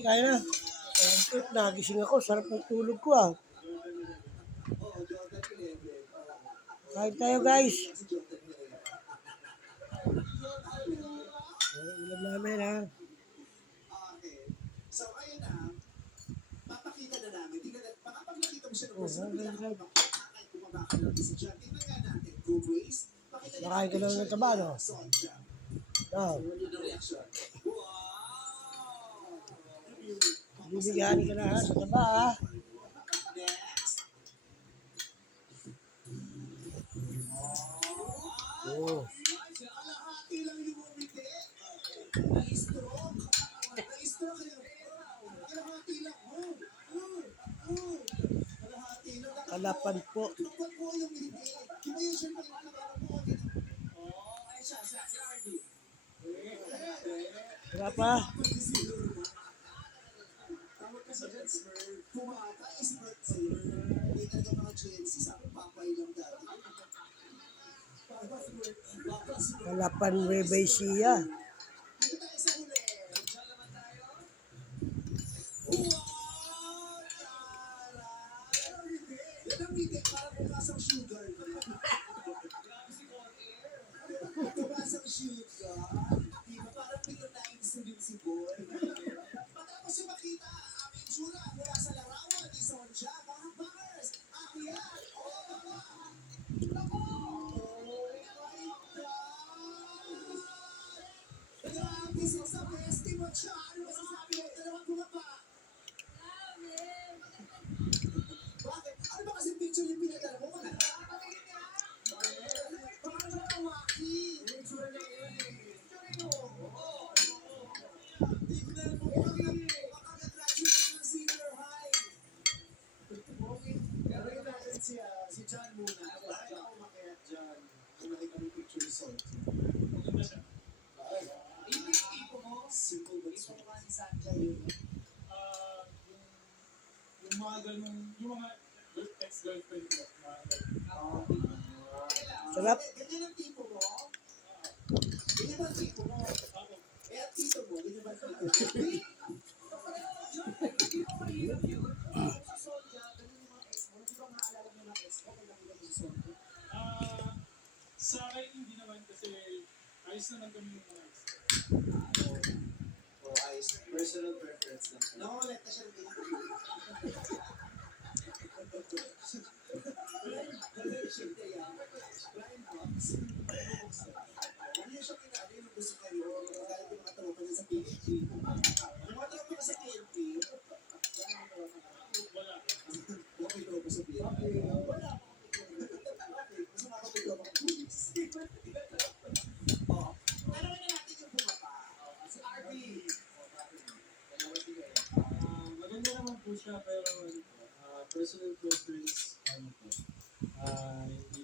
Kaya na. Nagising ako. Sarap ng tulog ko ah. Kain tayo guys. Ulam namin ha. So ayun na, papakita na namin. Baka pag nakita mo siya ng Oh, personal, right. kahit bumaba ka ng isa dyan, tingnan nga natin, go Grace. Pakita niya Nakain ko lang ng taba, no? Sonja. Oh, Ano reaction? Wow! bibigyan ka na ha sa taba ha. Next. Oh. Kalahati lang yung umiti. Na-stroke. Na-stroke yun. Kalahati lang. Kalahati lang. Kalapan po. Kapag po yung hindi. Di ba yun siya nakakarapo ko? Ay siya, si RD. Wala pa. Tawag ka sa dyan, Smurf. Kumaka, Smurf sa'yo. Hindi talaga mga Gen Z. Sabi, papay lang dati. Papa Smurf. Papa Smurf. Kalapan Rebay siya. Dito tayo sa huli. Diyan naman tayo. Wow! Tara! Yan ang ngiti. Parang bumasang sugar. Bumasang sugar. Di ba parang pinunain sa Invincible? Matapos yung makita ang itsura mula sa larawan ni Sonja, mga bangers, akyat, o baba. Nako! Oh my God! Grabe sa bestie mo, Cha. Ano masasabi mo? Dalawang bumaba. Bakit? Ano ba kasi picture yung pinagdala mo? Wala. Parang nakawaki. Yung itsura niya yun eh. Tignan mo kami. Makagraduate ng senior high. Okay. Gawin natin si John muna. Bakit ako umakyat dyan? Kung nakita mo yung picture ni Salt. Yung tipo mo, simple but sweet. Tipo mo si Sanja yun. Yung mga ganun, yung mga ex-girlfriend ko, mga ganun. Sarap. Ganyan ang tipo mo? Ganyan ba ang tipo mo? Eh, ang tipo mo, ganyan ba ang tipo mo? Sa Sonja, ganun yung mga ex mo. Di ba maalala mo ng ex mo kung nakita mo si Sonja? Sa akin, hindi naman kasi ayos naman kami yung mga ex. Oh, ayos. Personal preference lang. Nakulit na siya ng Maganda naman po siya, pero personal preference, hindi